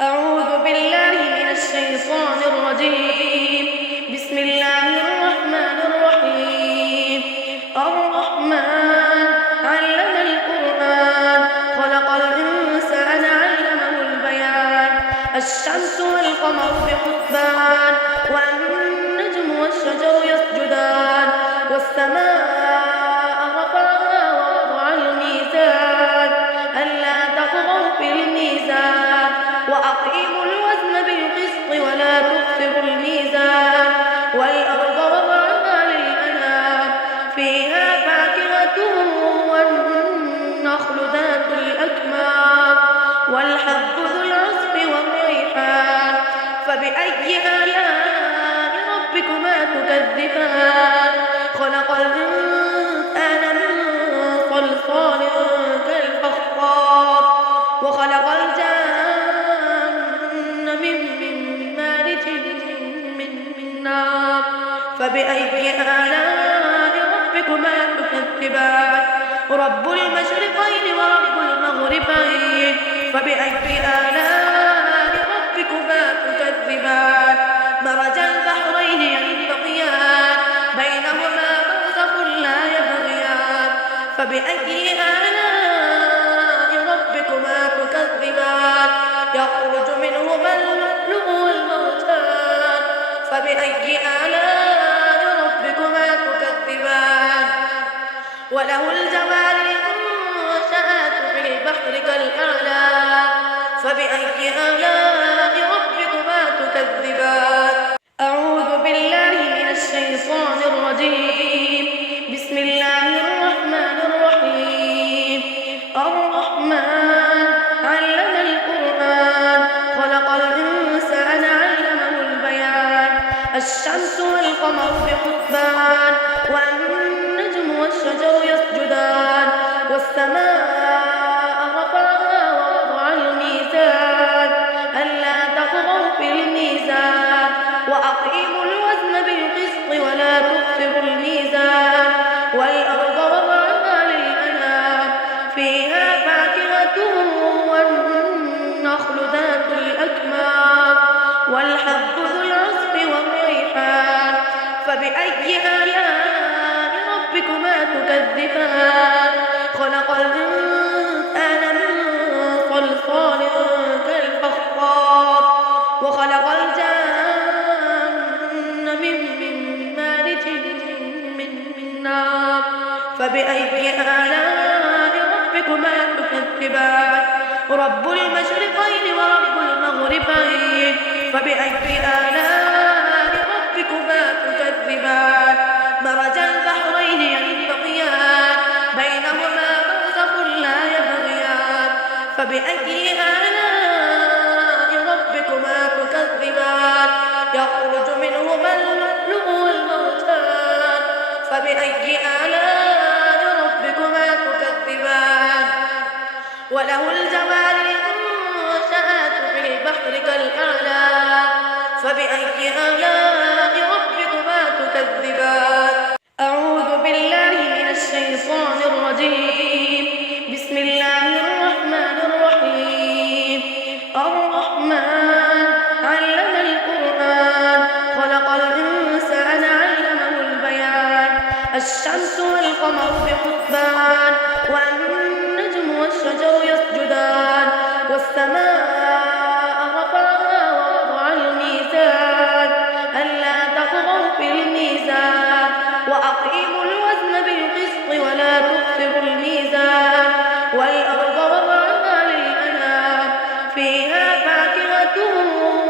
أعوذ بالله من الشيطان الرجيم. بسم الله الرحمن الرحيم. الرحمن علم القرآن خلق الإنسان علمه البيان. الشمس والقمر بحسبان والنجم والشجر يسجدان والسماء رفعها ووضع الميزان ألا تطغوا في الميزان وأقيموا الوزن بالقسط ولا تخسروا الميزان والأرض وضعها للأنام فيها فاكهة والنخل ذات الأكمام والحب ذو العصف والريحان فبأي آلاء ربكما تكذبان خلق الإنسان من صلصال كالفخار وخلق الجن من مارج من نار فبأي آلاء ربكما تكذبان رب المشرقين ورب المغربين فبأي آلاء ربكما تكذبان مرج البحرين يلتقيان بينهما برزخ لا يبغيان فبأي آلاء ربكما تكذبان يخرج منهما اللؤلؤ والمرجان فبأي آلاء ربكما تكذبان وله الجوار المنشآت في البحر كالأعلام فبأي آلاء ربكما تكذبان أعوذ بالله من الشيطان الرجيم. بسم الله الرحمن الرحيم. الرحمن علم القرآن خلق الإنسان علمه البيان. الشمس والقمر بحسبان والنجم والشجر يسجدان والسماء رفعها ووضع الميزان ألا تطغوا في الميزان وأقيموا الوزن بالقسط ولا تخسروا الميزان والأرض وضعها للأنام فيها فاكهة والنخل ذات الأكمام والحب ذو العصف والريحان فبأي آلاء ربكما تكذبان خلق الإنسان من صلصال كالفخار وخلق الجن من مارج من نار فبأي آلاء ربكما تكذبان رب المشرقين ورب المغربين فبأي آلاء ربكما تكذبان مرج البحرين يلتقيان بينهما برزخ لا يبغيان فبأي آلاء ربكما تكذبان يخرج منهما اللؤلؤ والمرجان فبأي آلاء ربكما تكذبان وله الجوار المنشآت في البحر كالأعلام فبأي آلاء ربكما تكذبان أعوذ بالله من الشيطان الرجيم. بسم الله الرحمن الرحيم. الرحمن علم القرآن خلق الإنسان علمه البيان. الشمس والقمر بحسبان والنجم والشجر يسجدان والسماء رفعها ووضع الميزان ألا تطغوا في الميزان وأقيموا الوزن بالقسط ولا تخسروا الميزان والأرض وضعها للأنام فيها فاكهة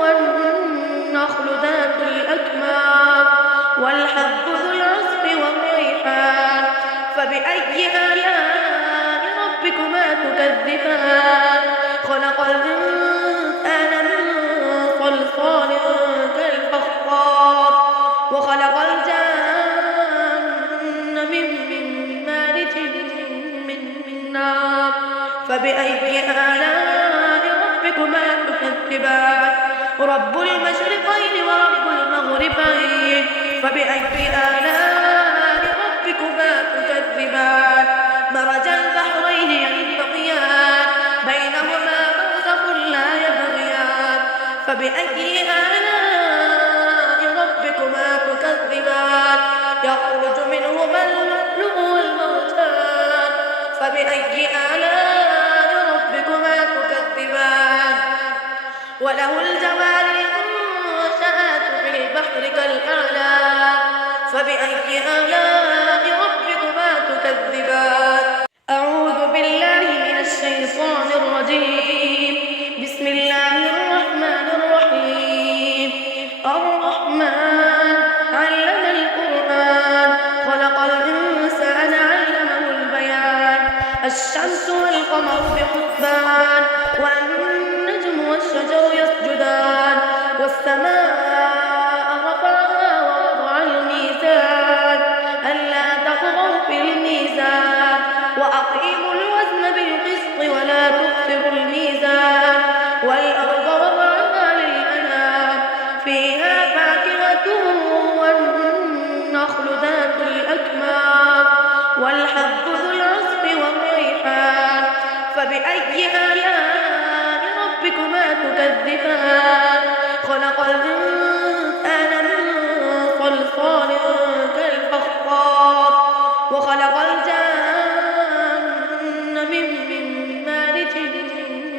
والنخل ذات الأكمام والحب ذو العصف والريحان فبأي آلاء ربكما تكذبان خلق الإنسان من صلصال كالفخار وخلق الجن من مارج من نار فبأي آلاء ربكما تكذبان رب المشرقين ورب المغربين فبأي آلاء ربكما تكذبان مرج البحرين يلتقيان بينهما برزخ لا يبغيان فبأي آلاء ربكما تكذبان يخرج منهما اللؤلؤ والمرجان فبأي آلاء ربكما تكذبان وله الجوار المنشآت في البحر كالأعلام فبأي آلاء ربكما تكذبان أعوذ بالله من الشيطان الرجيم بسم الله الرحمن الرحيم الرحمن علم القرآن خلق الإنسان علمه البيان الشمس والقمر بحسبان والنجم والشجر يسجدان والسماء رفعها ووضع الميزان ألا تطغوا في الميزان وأقيموا الوزن بالقسط ولا تخسروا الميزان والأرض وضعها للأنام فيها فاكهة والنخل ذات الأكمام والحب ذو العصف والريحان فبأي آلاء ربكما تكذبان خلق الإنسان من صلصال كالفخار وخلق الجن من مارج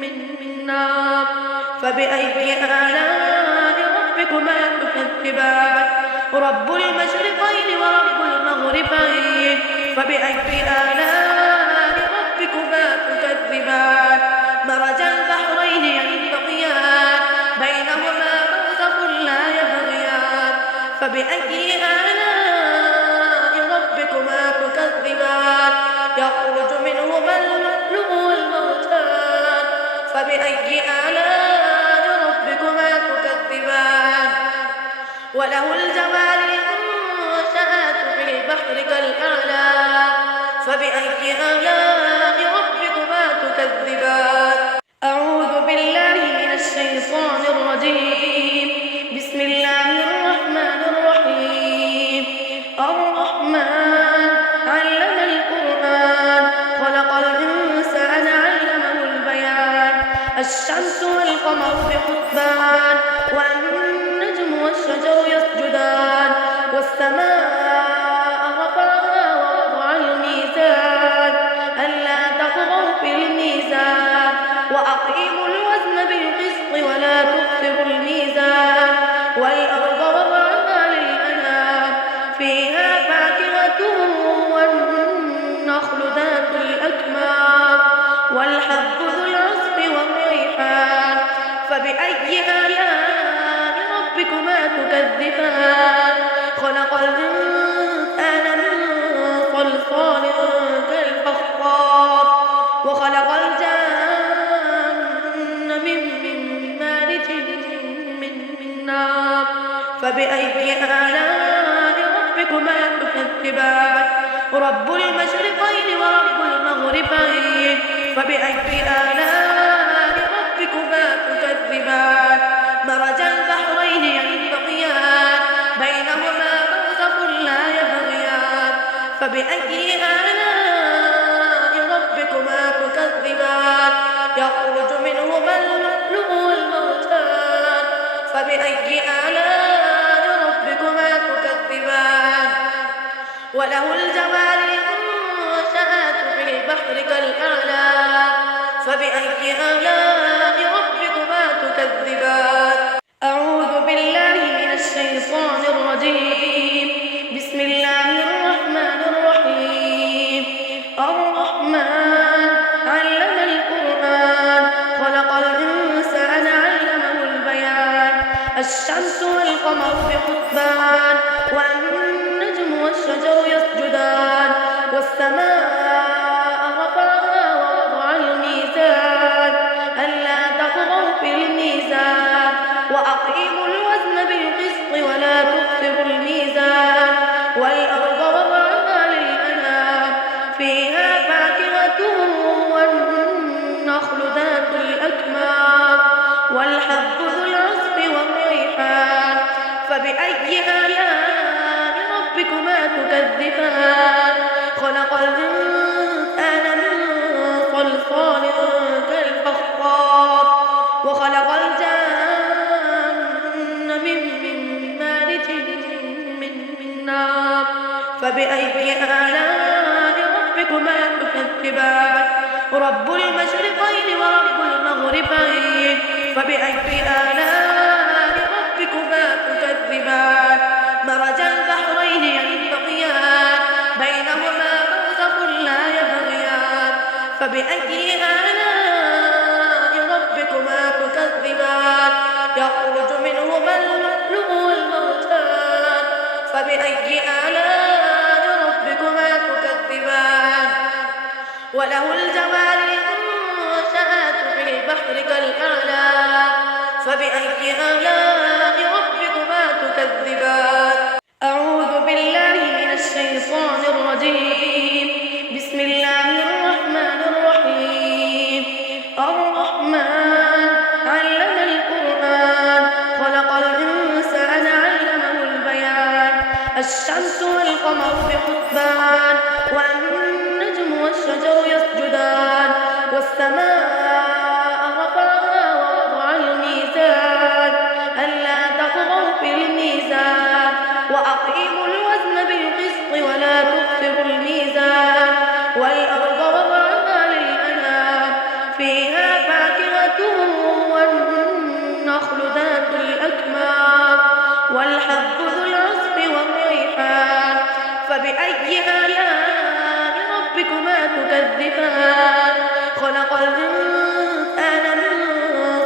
من نار فبأي آلاء ربكما تكذبان رب المشرقين ورب المغربين فبأي آلاء ربكما تكذبان مرج البحرين يلتقيان بينهما برزخ لا يبغيان فبأي آلاء ربكما تكذبان يخرج منهما اللؤلؤ والمرجان فبأي آلاء ربكما تكذبان وله الجوار المنشآت في البحر كالأعلام فبأي آلاء ربكما تكذبان أعوذ بالله من الشيطان الرجيم بسم الله الرحمن الرحيم الرحمن علم القرآن خلق الإنسان علمه البيان الشمس والقمر بحسبان والنجم والشجر يسجدان والسماء رفعها ووضع الميزان ألا تطغوا في الميزان وأقيموا الوزن بالقسط ولا تخسروا الميزان والأرض وضعها للأنام فيها فاكهة والنخل ذات الأكمام والحب ذو العصف والريحان فبأي آلاء ربكما تكذبان خلق الإنسان من صلصال كالفخار وخلق الجن من مارج من نار فبأي آلاء ربكما تكذبان رب المشرقين ورب المغربين فبأي آلاء ربكما تكذبان مرج البحرين يلتقيان بينهما برزخ لا يبغيان فبأي آلاء ربكما تكذبان يخرج منهما اللؤلؤ والمرجان فبأي آلاء ربكما تكذبان وله الجوار المنشآت في البحر كالأعلام فبأي آلاء ربكما تكذبان أعوذ بالله من الشيطان الرجيم بسم الله الرحمن الرحيم الرحمن علم القرآن خلق الإنسان علمه البيان الشمس والقمر بحسبان والنجم والشجر يسجدان والسماء رفعها ووضع الميزان ألا تطغوا في الميزان وأقيموا الوزن بالقسط ولا تخسروا الميزان والأرض وضعها للأنام فيها فاكهة والنخل ذات الأكمام والحب ذو العصف والريحان فبأي آلاء ربكما تكذبان خلق الإنسان من صلصال كالفخار وخلق الجن فبأي آلاء ربكما تكذبان رب المشرقين ورب المغربين فبأي آلاء ربكما تكذبان مرج البحرين يلتقيان بينهما برزخ لا يبغيان فبأي آلاء ربكما تكذبان يخرج منهما اللؤلؤ والمرجان فبأي آلاء ربكما تكذبان وله الجوار المنشآت في البحر كالأعلام فبأي آلاء ربكما تكذبان أعوذ بالله من الشيطان الرجيم بسم الله الرحمن الرحيم الرحمن علم القرآن خلق الإنسان علمه البيان الشمس والقمر بحسبان والنجم والشجر يسجدان والسماء رفعها ووضع الميزان ألا تطغوا في الميزان وأقيموا الوزن بالقسط ولا تخسروا الميزان والأرض وضعها للأنام فيها فاكهة والنخل ذات الأكمام والحب ذو العصف والريحان فبأي آلاء ربكما تكذبان خلق الإنسان من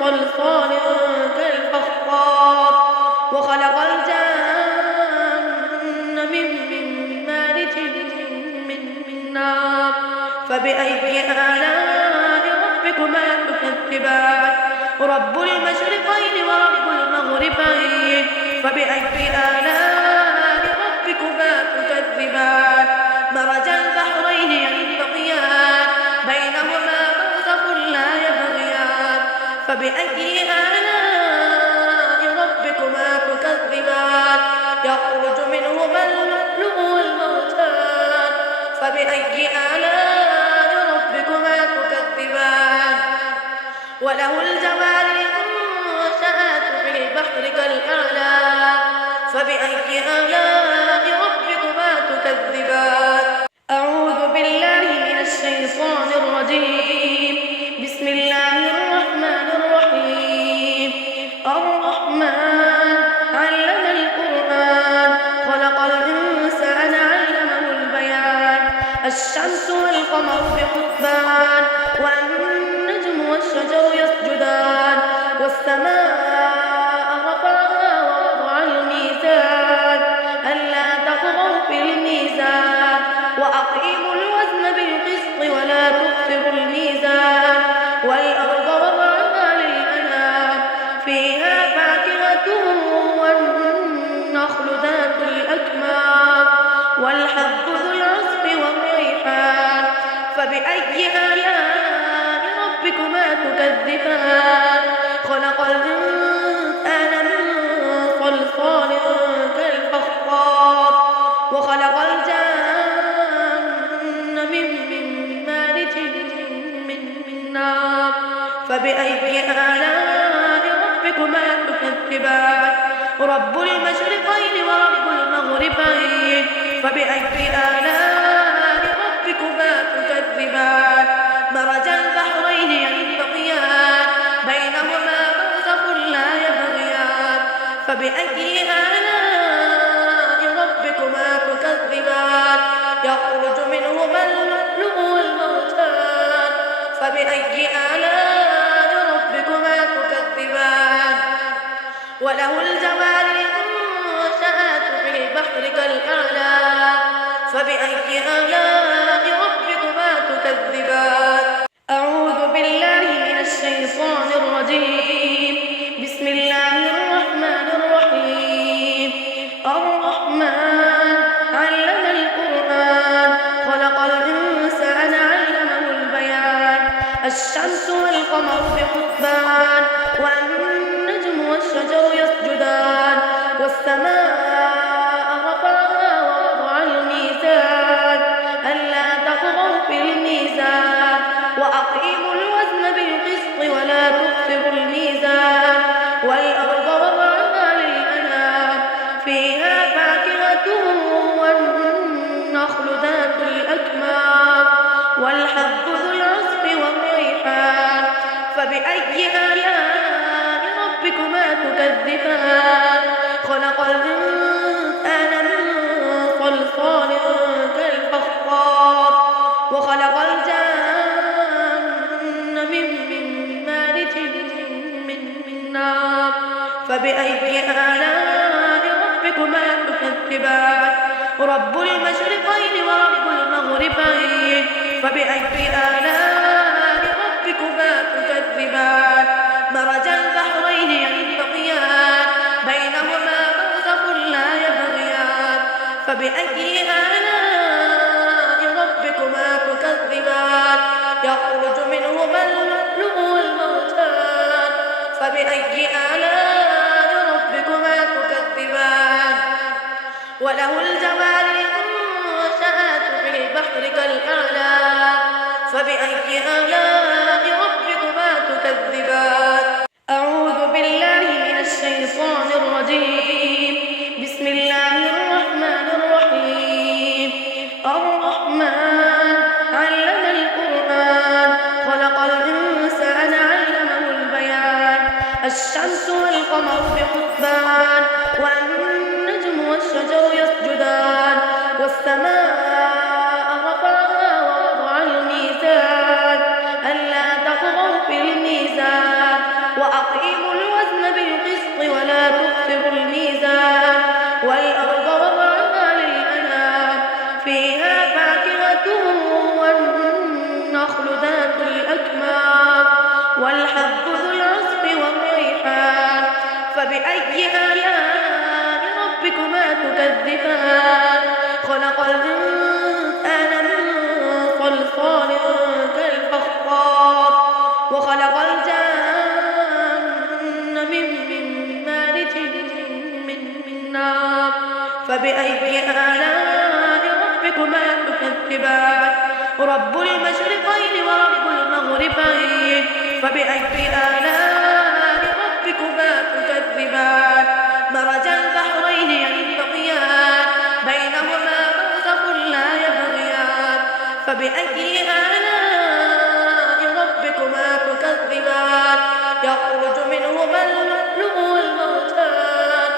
صلصال كالفخار وخلق الجن من مارج من نار فبأي آلاء ربكما تكذبان رب المشرقين ورب المغربين فبأي آلاء ربكما تكذبان مرج البحرين يلتقيان بينهما برزخ لا يبغيان فبأي آلاء ربكما تكذبان يخرج منهما اللؤلؤ والمرجان فبأي آلاء ربكما تكذبان وله الجوار المنشآت في البحر كالأعلام فبأي آلاء ربكما تكذبان أعوذ بالله من الشيطان الرجيم بسم الله الرحمن الرحيم الرحمن علم القرآن خلق الإنسان علمه البيان الشمس والقمر بحسبان والنجم والشجر يسجدان والسماء رفعها ووضع الميزان ألا تطغوا في الميزان وأقيموا الوزن بالقسط ولا تخسروا الميزان والأرض وضعها للأنام فيها فاكهة والنخل ذات الأكمام والحب ذو العصف والريحان فبأي آلاء ربكما تكذبان خلق الإنسان من صلصال كالفخار وخلق الجن من مارج من نار فبأي آلاء ربكما تكذبان رب المشرقين ورب المغربين فبأي آلاء ربكما تكذبان مرج البحرين يلتقيان بينهما برزخ لا يبغيان فبأي آلاء ربكما تكذبان يخرج منهما اللؤلؤ والمرجان فبأي آلاء ربكما تكذبان وله الجوار المنشآت في البحر كالأعلام فبأي آلاء ربكما تكذبان أعوذ بالله من الشيطان الرجيم بسم الله الرحمن الرحيم الرحمن علم القرآن خلق الإنسان علمه البيان الشمس والقمر بحسبان والنجم والشجر يسجدان والسماء رفعها ووضع الميزان ألا تطغوا في الميزان وأقيموا الوزن بالقسط ولا تخسروا الميزان والأرض وضعها للأنام فيها فاكهة والنخل تكذبان خلق الإنسان من صلصال كالفخار وخلق الجن من مارج من نار فبأي آلاء ربكما تكذبان رب المشرقين ورب المغربين فبأي آلاء ربكما تكذبان مرج البحرين يلتقيان بينهما برزخ لا يبغيان فبأي آلاء ربكما تكذبان يخرج منهما اللؤلؤ والمرجان فبأي آلاء ربكما تكذبان وله الجوار المنشآت في البحر كالأعلام فبأي آلاء ربكما تكذبان أعوذ بالله من الشيطان الرجيم بسم الله الرحمن الرحيم الرحمن علم القرآن خلق الإنسان علمه البيان الشمس والقمر بحسبان والنجم والشجر يسجدان والسماء رفعها ووضع الميزان ألا تطغوا في الميزان وأقيموا الوزن بالقسط ولا تخسروا الميزان والأرض وضعها للأنام فيها فاكهة والنخل ذات الأكمام والحب ذو العصف والريحان فبأي آلاء ربكما تكذبان خلق الإنسان من صلصال كالفخار وخلق الجن من مارج من نار فبأي آلاء ربكما تكذبان رب المشرقين ورب المغربين فبأي آلاء ربكما تكذبان مرج البحرين يلتقيان بينهما برزخ لا يبغيان فبأي آلاء ربكما تكذبان يخرج منهما اللؤلؤ والمرجان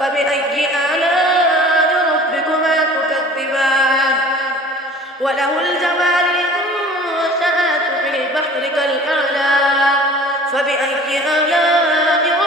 فبأي آلاء ربكما تكذبان وله الجوار المنشآت في البحر كالأعلام فبأي آلاء